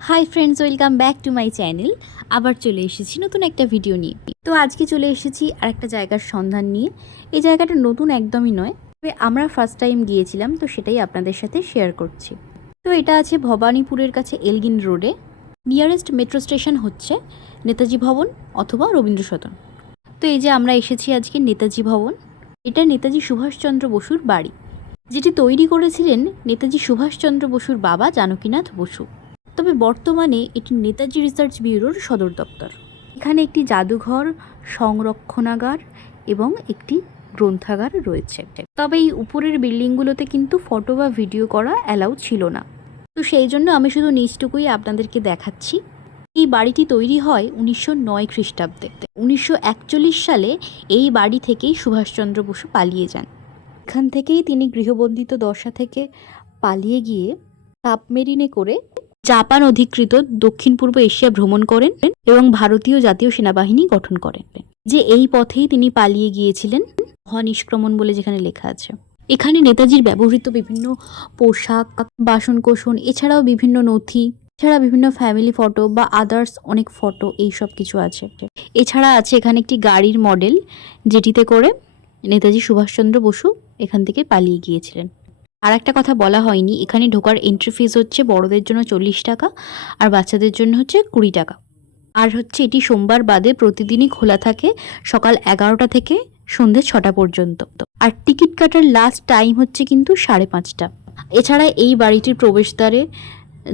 Hi friends welcome back to my channel আবার চলে এসেছি নতুন একটা ভিডিও নিয়ে। তো আজকে চলে এসেছি আর একটা জায়গার সন্ধান নিয়ে। এই জায়গাটা নতুন একদমই নয়, তবে আমরা ফার্স্ট টাইম গিয়েছিলাম, তো সেটাই আপনাদের সাথে শেয়ার করছি। তো এটা আছে ভবানীপুরের কাছে এলগিন রোডে। নিয়ারেস্ট মেট্রো স্টেশন হচ্ছে নেতাজি ভবন অথবা রবীন্দ্র সদন। তো এই যে আমরা এসেছি আজকে নেতাজি ভবন। এটা নেতাজি সুভাষচন্দ্র বসুর বাড়ি। যেটি তৈরি করেছিলেন নেতাজি সুভাষচন্দ্র বসুর বাবা জানকীনাথ বসু। তবে বর্তমানে এটি নেতাজি রিসার্চ ব্যুরোর সদর দপ্তর। এখানে একটি জাদুঘর, সংরক্ষণাগার এবং একটি গ্রন্থাগার রয়েছে। তবে এই উপরের বিল্ডিংগুলোতে কিন্তু ফটো বা ভিডিও করা অ্যালাউ ছিল না। তো সেই জন্য আমি শুধু নিচটুকুই আপনাদেরকে দেখাচ্ছি। এই বাড়িটি তৈরি হয় উনিশশো নয় খ্রিস্টাব্দে। উনিশশো একচল্লিশ সালে এই বাড়ি থেকেই সুভাষচন্দ্র বসু পালিয়ে যান। এখান থেকেই তিনি গৃহবন্দিত দশা থেকে পালিয়ে গিয়ে সাবমেরিনে করে জাপান অধিকৃত দক্ষিণ পূর্ব এশিয়া ভ্রমণ করেন এবং ভারতীয় জাতীয় সেনাবাহিনী গঠন করেন। যে এই পথেই তিনি পালিয়ে গিয়েছিলেন, মহানিষ্ক্রমণ বলে যেখানে লেখা আছে। এখানে নেতাজির ব্যবহৃত বিভিন্ন পোশাক, বাসনকোসন, এছাড়াও বিভিন্ন নথি, এছাড়া বিভিন্ন ফ্যামিলি ফটো বা আদার্স অনেক ফটো এই সব কিছু আছে। এছাড়া আছে এখানে একটি গাড়ির মডেল যেটিতে করে নেতাজি সুভাষচন্দ্র বসু এখান থেকে পালিয়ে গিয়েছিলেন। আর একটা কথা বলা হয়নি, এখানে ঢোকার এন্ট্রি ফিস হচ্ছে বড়দের জন্য চল্লিশ টাকা আর বাচ্চাদের জন্য হচ্ছে কুড়ি টাকা। আর হচ্ছে এটি সোমবার বাদে প্রতিদিনই খোলা থাকে সকাল এগারোটা থেকে সন্ধে ছটা পর্যন্ত। আর টিকিট কাটার লাস্ট টাইম হচ্ছে কিন্তু সাড়ে পাঁচটা। এছাড়া এই বাড়িটির প্রবেশদ্বারে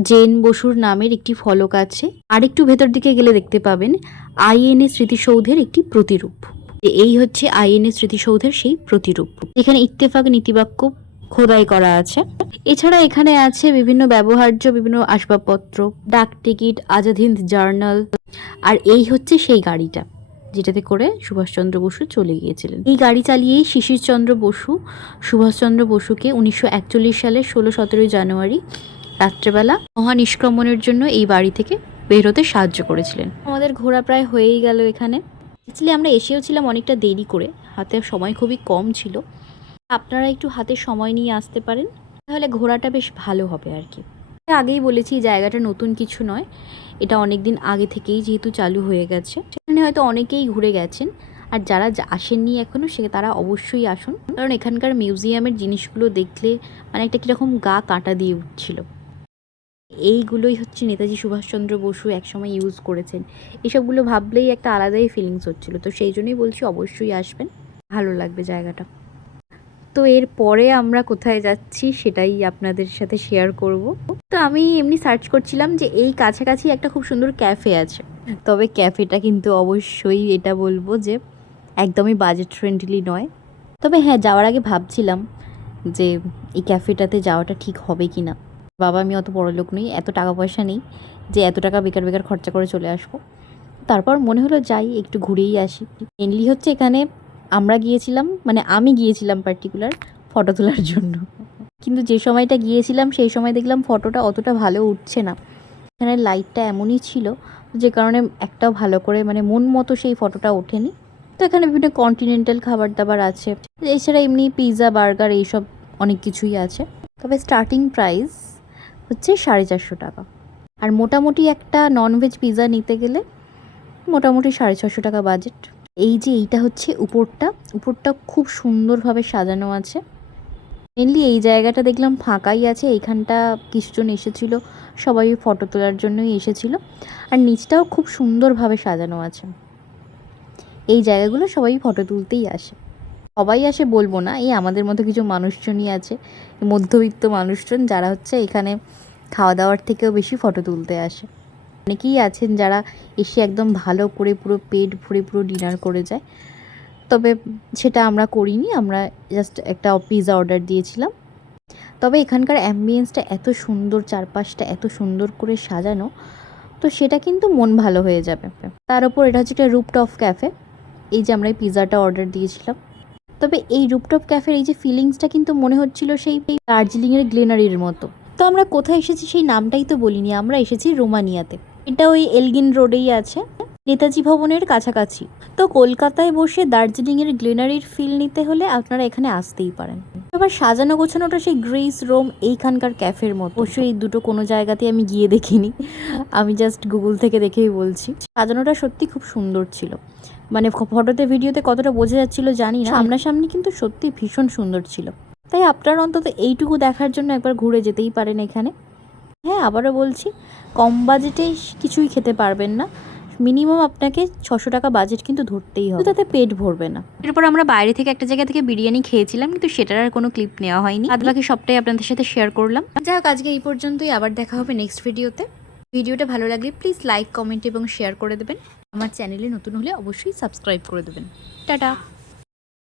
জেন বসুর নামের একটি ফলক আছে। আর একটু ভেতর দিকে গেলে দেখতে পাবেন, আইএনএ স্মৃতিসৌধের একটি প্রতিরূপ। এই হচ্ছে আইএনএ স্মৃতিসৌধের সেই প্রতিরূপ। এখানে ইত্তেফাক, নীতিবাক্য খোদাই করা আছে। এছাড়া এখানে আছে বিভিন্ন ব্যবহার্য বিভিন্ন আসবাবপত্র, ডাক টিকিট আজাদ হিন্দ জার্নাল, আর এই হচ্ছে সেই গাড়িটা, যেটাতে করে সুভাষচন্দ্র বসু চলে গিয়েছিলেন। এই গাড়ি চালিয়েই শিশিরচন্দ্র বসু, সুভাষচন্দ্র বসুকে উনিশশো একচল্লিশ সালের ষোলো সতেরোই জানুয়ারি রাত্রেবেলা মহানিষ্ক্রমণের জন্য এই বাড়ি থেকে বেরোতে সাহায্য করেছিলেন। আমাদের ঘোরা প্রায় হয়েই গেল এখানে। অ্যাকচুয়ালি আমরা এসেও ছিলাম অনেকটা দেরি করে, হাতে সময় খুবই কম ছিল। আপনারা একটু হাতে সময় নিয়ে আসতে পারেন, তাহলে ঘোরাটা বেশ ভালো হবে আর কি। আগেই বলেছি জায়গাটা নতুন কিছু নয়, এটা অনেক দিন আগে থেকেই যেহেতু চালু হয়ে গেছে। সেখানে হয়তো অনেকেই ঘুরে গেছেন, আর যারা আসেননি এখনও সে তারা অবশ্যই আসুন। কারণ এখানকার মিউজিয়ামের জিনিসগুলো দেখলে মানে একটা কীরকম গা কাঁটা দিয়ে উঠছিল। এইগুলোই হচ্ছে নেতাজি সুভাষচন্দ্র বসু একসময় ইউজ করেছেন। এসবগুলো ভাবলেই একটা আলাদাই ফিলিংস হচ্ছিল। তো সেই জন্যই বলছি, অবশ্যই আসবেন। ভালো লাগবে জায়গাটা। তো এর পরে আমরা কোথায় যাচ্ছি সেটাই আপনাদের সাথে শেয়ার করব। তো আমি এমনি সার্চ করছিলাম যে এই কাছাকাছি একটা খুব সুন্দর ক্যাফে আছে। তবে ক্যাফেটা কিন্তু অবশ্যই এটা বলব যে একদমই বাজেট ফ্রেন্ডলি নয়। তবে হ্যাঁ যাওয়ার আগে ভাবছিলাম যে এই ক্যাফেটাতে যাওয়াটা ঠিক হবে কি না বাবা, আমি অত বড় লোক নই, এত টাকা পয়সা নেই যে এত টাকা বেকার বেকার খরচা করে চলে আসব। তারপর মনে হলো যাই, একটু ঘুরেই আসি। মেনলি হচ্ছে এখানে আমরা গিয়েছিলাম মানে আমি গিয়েছিলাম পার্টিকুলার ফটো তোলার জন্য। কিন্তু যে সময়টা গিয়েছিলাম, সেই সময় দেখলাম ফটোটা অতটা ভালো উঠছে না। এখানে লাইটটা এমনই ছিল যে কারণে একটাও ভালো করে মানে মন মতো সেই ফটোটা ওঠেনি। তো এখানে বিভিন্ন কন্টিনেন্টাল খাবার দাবার আছে। এছাড়া এমনি পিৎজা বার্গার এইসব অনেক কিছুই আছে। তবে স্টার্টিং প্রাইস হচ্ছে সাড়ে চারশো টাকা। আর মোটামুটি একটা ননভেজ পিৎজা নিতে গেলে মোটামুটি সাড়ে ছশো টাকা বাজেট এই যে এইটা হচ্ছে উপরটা উপরটা খুব সুন্দরভাবে সাজানো আছে। মেনলি এই জায়গাটা দেখলাম ফাঁকাই আছে, এইখানটা কিছুজন এসেছিল, সবাই ফটো তোলার জন্যই এসেছিল। আর নিচটাও খুব সুন্দরভাবে সাজানো আছে। এই জায়গাগুলো সবাই ফটো তুলতেই আসে। সবাই আসে বলব না, এই আমাদের মতো কিছু মানুষজনই আছে, মধ্যবিত্ত মানুষজন যারা হচ্ছে এখানে খাওয়া দাওয়ার থেকেও বেশি ফটো তুলতে আসে। অনেকেই আছেন যারা এসে একদম ভালো করে পুরো পেট ভরে পুরো ডিনার করে যায়। তবে সেটা আমরা করিনি, আমরা জাস্ট একটা পিৎজা অর্ডার দিয়েছিলাম। তবে এখানকার অ্যাম্বিয়েন্সটা এত সুন্দর, চারপাশটা এত সুন্দর করে সাজানো, তো সেটা কিন্তু মন ভালো হয়ে যাবে। তার উপর এটা হচ্ছে একটা রুপটপ ক্যাফে এই যে আমরা এই পিৎজাটা অর্ডার দিয়েছিলাম। তবে এই রুপটপ ক্যাফের এই যে ফিলিংসটা কিন্তু মনে হচ্ছিল সেই দার্জিলিংয়ের গ্লেনারির মতো। তো আমরা কোথায় এসেছি সেই নামটাই তো বলিনি, আমরা এসেছি রোমানিয়াতে। এটা ওই এলগিন রোডেই আছে, নেতাজি ভবনের কাছাকাছি। তো কলকাতায় বসে দার্জিলিংয়ের গ্লেনারির ফিল নিতে হলে আপনারা এখানে আসতেই পারেন। এবার সাজানো গোছানোটা সেই গ্রিস, রোম, এইখানকার ক্যাফের মতো। অবশ্যই এই দুটো কোনো জায়গাতে আমি গিয়ে দেখিনি। আমি জাস্ট গুগল থেকে দেখেই বলছি। সাজানোটা সত্যি খুব সুন্দর ছিল। মানে ফটোতে, ভিডিওতে কতটা বোঝা যাচ্ছিল জানি না। সামনাসামনি কিন্তু সত্যি ভীষণ সুন্দর ছিল। তাই আপনারা অন্তত এইটুকু দেখার জন্য একবার ঘুরে যেতেই পারেন এখানে। হ্যাঁ আবারও বলছি কম বাজেটে কিছুই খেতে পারবেন না। মিনিমাম আপনাকে ছশো টাকা বাজেট কিন্তু ধরতেই হবে। তাতে পেট ভরবে না। এরপর আমরা বাইরে থেকে একটা জায়গা থেকে বিরিয়ানি খেয়েছিলাম কিন্তু সেটার আর কোনো ক্লিপ নেওয়া হয়নি। আর বাকি সবটাই আপনাদের সাথে শেয়ার করলাম। যাই হোক আজকে এই পর্যন্তই। আবার দেখা হবে নেক্সট ভিডিওতে ভিডিওটা ভালো লাগলে প্লিজ লাইক কমেন্ট এবং শেয়ার করে দেবেন। আমার চ্যানেলে নতুন হলে অবশ্যই সাবস্ক্রাইব করে দেবেন। টাটা।